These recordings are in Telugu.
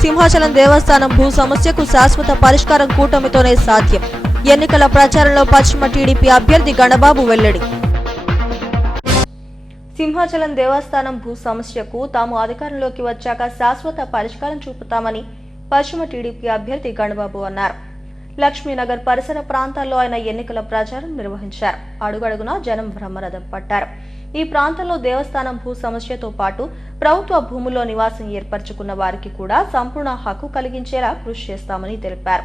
సింహాచలం దేవస్థానం భూ సమస్యకు శాశ్వత పరిష్కారం కూటమితోనే సాధ్యం. ఎన్నికల ప్రచారంలో పశ్చిమ టీడీపీ అభ్యర్థి గణబాబు వెల్లడి. సింహాచలం దేవస్థానం భూ సమస్యకు తాము అధికారంలోకి వచ్చాక శాశ్వత పరిష్కారం చూపుతామని పశ్చిమ టీడీపీ అభ్యర్థి గణబాబు అన్నారు. లక్ష్మీనగర్ పరిసర ప్రాంతాల్లో ఆయన ఎన్నికల ప్రచారం నిర్వహించారు. అడుగడుగునా జనం బ్రహ్మరథం పట్టారు. ఈ ప్రాంతంలో దేవస్థానం భూ సమస్యతో పాటు ప్రభుత్వ భూముల్లో నివాసం ఏర్పరచుకున్న వారికి కూడా సంపూర్ణ హక్కు కలిగించేలా కృషి చేస్తామని తెలిపారు.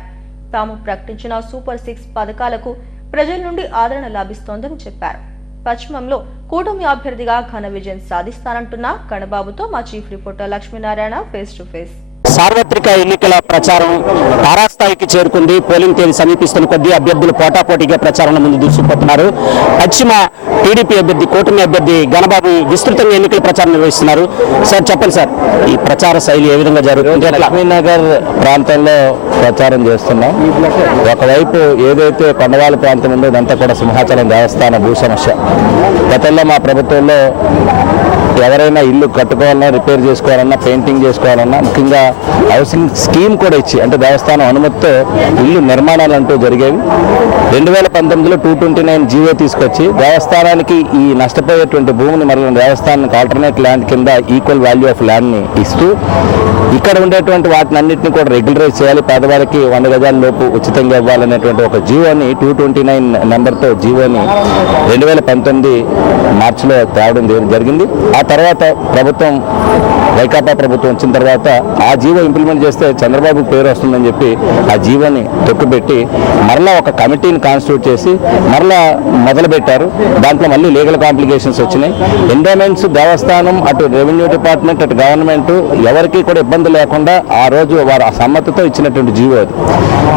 తాము ప్రకటించిన సూపర్ సిక్స్ పథకాలకు ప్రజల నుండి ఆదరణ లభిస్తోందని చెప్పారు. పశ్చిమంలో కూటమి అభ్యర్థిగా ఘన విజయం సాధిస్తానంటున్న కణబాబుతో మా chief reporter Lakshminarayana face to face సార్వత్రిక ఎన్నికల ప్రచారం తారాస్థాయికి చేరుకుంది. పోలింగ్ తేదీ సమీపిస్తున్న కొద్దీ అభ్యర్థులు పోటాపోటీగా ప్రచారంలో ముందు దూసుకుపోతున్నారు. పశ్చిమ టీడీపీ అభ్యర్థి కూటమి అభ్యర్థి గణబాబు విస్తృతంగా ఎన్నికల ప్రచారం నిర్వహిస్తున్నారు. సార్ చెప్పండి సార్ ఈ ప్రచార శైలి ఏ విధంగా జరుగుతుంది? లక్ష్మీనగర్ ప్రాంతంలో ప్రచారం చేస్తున్నాం. ఒకవైపు ఏదైతే కొండవాళ్ళ ప్రాంతం ఉందో ఇదంతా కూడా సింహాచలం దేవస్థాన భూ సమస్య. గతంలో మా ప్రభుత్వంలో ఎవరైనా ఇల్లు కట్టుకోవాలన్నా రిపేర్ చేసుకోవాలన్నా పెయింటింగ్ చేసుకోవాలన్నా ముఖ్యంగా హౌసింగ్ స్కీమ్ కూడా ఇచ్చి అంటే దేవస్థానం అనుమతితో ఇల్లు నిర్మాణాలు అంటూ జరిగేవి. రెండు వేల పంతొమ్మిదిలో టూ ట్వంటీ నైన్ జీవో తీసుకొచ్చి దేవస్థానానికి ఈ నష్టపోయేటువంటి భూమిని మరల దేవస్థానానికి ఆల్టర్నేట్ ల్యాండ్ కింద ఈక్వల్ వాల్యూ ఆఫ్ ల్యాండ్ని ఇస్తూ ఇక్కడ ఉండేటువంటి వాటిని అన్నింటినీ కూడా రెగ్యులరైజ్ చేయాలి. పేదవారికి వంద గజాల లోపు ఉచితంగా ఇవ్వాలనేటువంటి ఒక జీవోని టూ ట్వంటీ నైన్ నెంబర్తో జీవోని రెండు వేల పంతొమ్మిది మార్చిలో తేవడం జరిగింది. ఆ తర్వాత ప్రభుత్వం వైకాపా ప్రభుత్వం వచ్చిన తర్వాత ఆ జీవో ఇంప్లిమెంట్ చేస్తే చంద్రబాబు పేరు వస్తుందని చెప్పి ఆ జీవోని తొక్కుపెట్టి మరలా ఒక కమిటీని కాన్స్టిట్యూట్ చేసి మరలా మొదలుపెట్టారు. దాంట్లో మళ్ళీ లీగల్ కాంప్లికేషన్స్ వచ్చినాయి. ఎండోమెంట్స్ దేవస్థానం అటు రెవెన్యూ డిపార్ట్మెంట్ అటు గవర్నమెంట్ ఎవరికి కూడా ఇబ్బంది లేకుండా ఆ రోజు వారు ఆ సమ్మతితో ఇచ్చినటువంటి జీవో అది.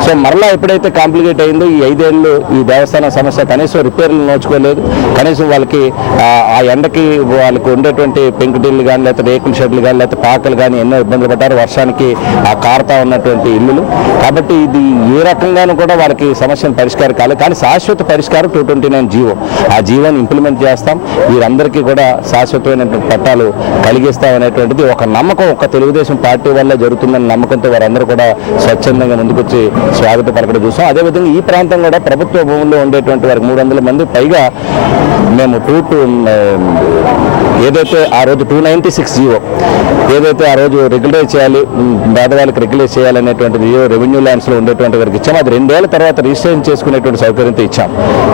సో మరలా ఎప్పుడైతే కాంప్లికేట్ అయిందో ఈ ఐదేళ్ళు ఈ దేవస్థానం సమస్య కనీసం రిపేర్లు నోచుకోలేదు. కనీసం వాళ్ళకి ఆ, ఎండకి వాళ్ళకి ఉన్నటువంటి పెంకుటిల్లు కానీ లేకపోతే రేకుల షెడ్లు కానీ లేకపోతే పాకలు కానీ ఎన్నో ఇబ్బందులు పడ్డారు. వర్షానికి ఆ కారుతా ఉన్నటువంటి ఇల్లులు. కాబట్టి ఇది ఏ రకంగానూ కూడా వాళ్ళకి సమస్యను పరిష్కారం కాలేదు. కానీ శాశ్వత పరిష్కారం టూ ట్వంటీ నైన్ జీవో. ఆ జీవోని ఇంప్లిమెంట్ చేస్తాం. వీరందరికీ కూడా శాశ్వతమైనటువంటి పట్టాలు కలిగిస్తాం అనేటువంటిది ఒక నమ్మకం ఒక తెలుగుదేశం పార్టీ వల్ల జరుగుతుందన్న నమ్మకంతో వారందరూ కూడా స్వచ్ఛందంగా ముందుకొచ్చి స్వాగత పలకడం చూసాం అదేవిధంగా ఈ ప్రాంతం కూడా ప్రభుత్వ భూముల్లో ఉండేటువంటి వారికి మూడు వందల మంది. పైగా మేము టూ టూ ఏదైతే ఆ రోజు టూ నైంటీ సిక్స్ జీవో ఏదైతే ఆ రోజు రెగ్యులైజ్ చేయాలి పేదవాళ్ళకి రెగ్యులైజ్ చేయాలనేటువంటి జీవో రెవెన్యూ ల్యాండ్స్లో ఉండేటువంటి వారికి ఇచ్చాం అది రెండేళ్ళ తర్వాత రిజిస్ట్రేషన్ చేసుకునేటువంటి సౌకర్యంతో ఇచ్చాం.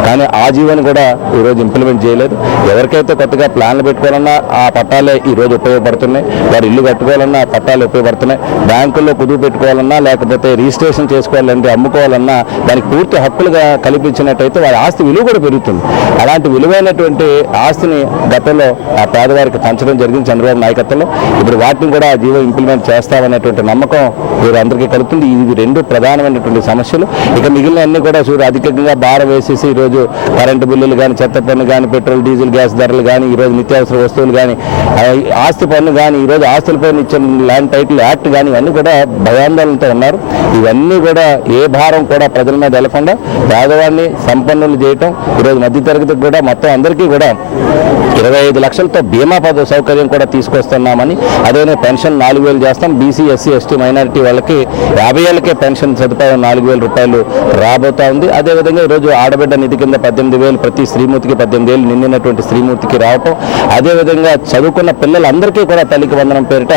కానీ ఆ జీవోని కూడా ఈరోజు ఇంప్లిమెంట్ చేయలేదు. ఎవరికైతే కొత్తగా ప్లాన్లు పెట్టుకోవాలన్నా ఆ పట్టాలే ఈరోజు ఉపయోగపడుతున్నాయి. వారు ఇల్లు కట్టుకోవాలన్నా ఆ పట్టాలు ఉపయోగపడుతున్నాయి. బ్యాంకుల్లో కుదువు పెట్టుకోవాలన్నా లేకపోతే రిజిస్ట్రేషన్ చేసుకోవాలంటే అమ్ముకోవాలన్నా దానికి పూర్తి హక్కులుగా కల్పించినట్టయితే వారి ఆస్తి విలువ కూడా పెరుగుతుంది. అలాంటి విలువైనటువంటి ఆస్తిని గతంలో ఆ పేదవాళ్ళు గారికి పంచడం జరిగింది చంద్రబాబు నాయకత్వంలో. ఇప్పుడు వాటిని కూడా జీవో ఇంప్లిమెంట్ చేస్తామనేటువంటి నమ్మకం వీరందరికీ కలుగుతుంది. ఇవి రెండు ప్రధానమైనటువంటి సమస్యలు. ఇక మిగిలిన అన్ని కూడా చూడు అధికంగా భారం వేసేసి ఈరోజు కరెంటు బిల్లులు కానీ చెత్త పన్ను కానీ పెట్రోల్ డీజిల్ గ్యాస్ ధరలు కానీ ఈరోజు నిత్యావసర వస్తువులు కానీ ఆస్తి పన్ను కానీ ఈరోజు ఆస్తులపై ఇచ్చిన ల్యాండ్ టైటిల్ యాక్ట్ కానీ ఇవన్నీ కూడా భయాందోళనతో ఉన్నారు. ఇవన్నీ కూడా ఏ భారం కూడా ప్రజల మీద వెళ్ళకుండా పేదవాడిని సంపన్నులు చేయటం ఈరోజు మధ్యతరగతికి కూడా మొత్తం అందరికీ కూడా ఇరవై ఐదు లక్షలతో బీమా పద సౌకర్యం కూడా తీసుకొస్తున్నామని అదే పెన్షన్ నాలుగు వేలు చేస్తాం. బీసీ ఎస్సీ ఎస్టీ మైనారిటీ వాళ్ళకి యాభై ఏళ్ళకే పెన్షన్ సదుపాయం నాలుగు వేల రూపాయలు రాబోతా ఉంది. అదేవిధంగా ఈరోజు ఆడబిడ్డ నిధి కింద పద్దెనిమిది వేలు ప్రతి శ్రీమూర్తికి పద్దెనిమిది వేలు నిండినటువంటి శ్రీమూర్తికి రావటం. అదేవిధంగా చదువుకున్న పిల్లలందరికీ కూడా తల్లికి వందనం పేరిట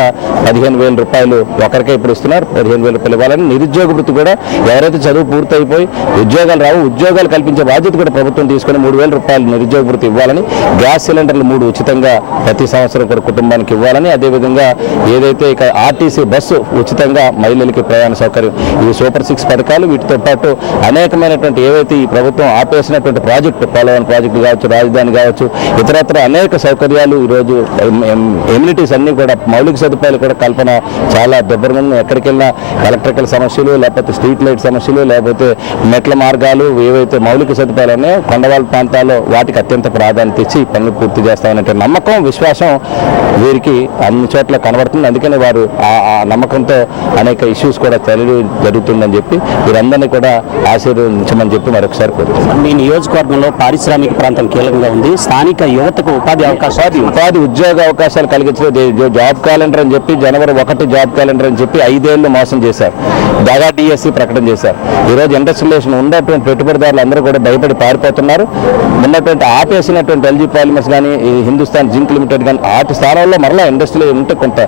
పదిహేను వేల రూపాయలు ఒకరికే ఇప్పుడు ఇస్తున్నారు. పదిహేను వేల రూపాయలు ఇవ్వాలని నిరుద్యోగ వృత్తి కూడా ఎవరైతే చదువు పూర్తయిపోయి ఉద్యోగాలు రావు ఉద్యోగాలు కల్పించే బాధ్యత కూడా ప్రభుత్వం తీసుకుని మూడు వేల రూపాయలు నిరుద్యోగ వృత్తి ఇవ్వాలని గ్యాస్ సిలిండర్ లీటర్లు మూడు ఉచితంగా ప్రతి సంవత్సరం కూడా కుటుంబానికి ఇవ్వాలని అదేవిధంగా ఏదైతే ఇక ఆర్టీసీ బస్సు ఉచితంగా మహిళలకి ప్రయాణ సౌకర్యం ఈ సూపర్ సిక్స్ పథకాలు వీటితో పాటు అనేకమైనటువంటి ఏవైతే ఈ ప్రభుత్వం ఆపేసినటువంటి ప్రాజెక్టు పోలవరం ప్రాజెక్టు కావచ్చు రాజధాని కావచ్చు ఇతరత్ర అనేక సౌకర్యాలు ఈరోజు ఎమ్యూనిటీస్ అన్నీ కూడా మౌలిక సదుపాయాలు కూడా కల్పన చాలా దుర్భరంగా ఎక్కడికి వెళ్ళినా ఎలక్ట్రికల్ సమస్యలు లేకపోతే స్ట్రీట్ లైట్ సమస్యలు లేకపోతే మెట్ల మార్గాలు ఏవైతే మౌలిక సదుపాయాలు ఉన్నాయో కొండవాళ్ళ ప్రాంతాల్లో వాటికి అత్యంత ప్రాధాన్యత ఇచ్చి ఈ పనులు పూర్తి చేస్తామనే నమ్మకం విశ్వాసం వీరికి అన్ని చోట్ల కనబడుతుంది. అందుకని వారు ఆ నమ్మకంతో అనేక ఇష్యూస్ కూడా తెలియ జరుగుతుందని చెప్పి వీరందరినీ కూడా ఆశీర్వదించమని చెప్పి మరొకసారి కోరుతున్నాను మీ నియోజకవర్గంలో పారిశ్రామిక ప్రాంతం కీలకంగా ఉంది. స్థానిక యువతకు ఉపాధి అవకాశాలు ఉపాధి ఉద్యోగ అవకాశాలు కలిగించలేదు జా- జాబ్ క్యాలెండర్ అని చెప్పి జనవరి ఒకటి జాబ్ క్యాలెండర్ అని చెప్పి ఐదేళ్ళు మోసం చేశారు. దగా డిఎస్సి ప్రకటన చేశారు. ఈరోజు ఇండస్ట్రియలైజేషన్ ఉన్నటువంటి పెట్టుబడిదారులు అందరూ కూడా భయపడి పారిపోతున్నారు. ఉన్నటువంటి ఆపేసినటువంటి ఎల్జీ పాలిమర్స్ కానీ హిందుస్థాన్ జింక్ లిమిటెడ్ కానీ వాటి స్థానంలో మరలా ఇండస్ట్రీలో ఉంటే కొంత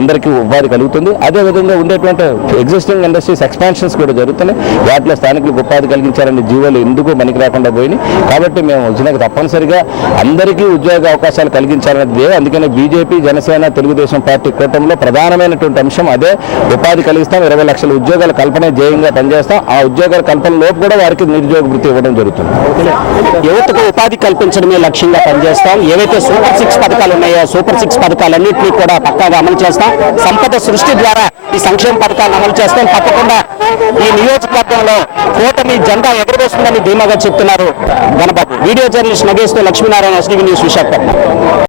అందరికీ ఉపాధి కలుగుతుంది. అదేవిధంగా ఉండేటువంటి ఎగ్జిస్టింగ్ ఇండస్ట్రీస్ ఎక్స్పాన్షన్స్ కూడా జరుగుతున్నాయి. వాటిలో స్థానికులకు ఉపాధి కలిగించాలని జీవోలు ఎందుకు పనికి రాకుండా పోయినాయి? కాబట్టి మేము వచ్చినాక తప్పనిసరిగా అందరికీ ఉద్యోగ అవకాశాలు కలిగించాలనేది అందుకనే బీజేపీ జనసేన తెలుగుదేశం పార్టీ కూటమిలో ప్రధానమైనటువంటి అంశం అదే. ఉపాధి కలిగిస్తాం ఇరవై లక్షల ఉద్యోగాల కల్పన జయంగా పనిచేస్తాం. ఆ ఉద్యోగాల కల్పన లోపు కూడా వారికి నిరుద్యోగ వృత్తి ఇవ్వడం జరుగుతుంది. యువతకు ఉపాధి కల్పించడమే లక్ష్యంగా పనిచేస్తాం. ఏవైతే సూపర్ సిక్స్ పథకాలు ఉన్నాయో సూపర్ సిక్స్ పథకాలన్నింటినీ కూడా పక్కాగా అమలు చేస్తాం. సంపద సృష్టి ద్వారా ఈ సంక్షేమ పథకాలను అమలు చేస్తాం. తప్పకుండా ఈ నియోజకవర్గంలో కూటమి జెండా ఎగరవేస్తుందని ధీమాగా చెప్తున్నారు గణబాబు. వీడియో జర్నలిస్ట్ నగేస్తూ లక్ష్మీనారాయణ ఎస్టీవీ న్యూస్ విశాఖపట్నం.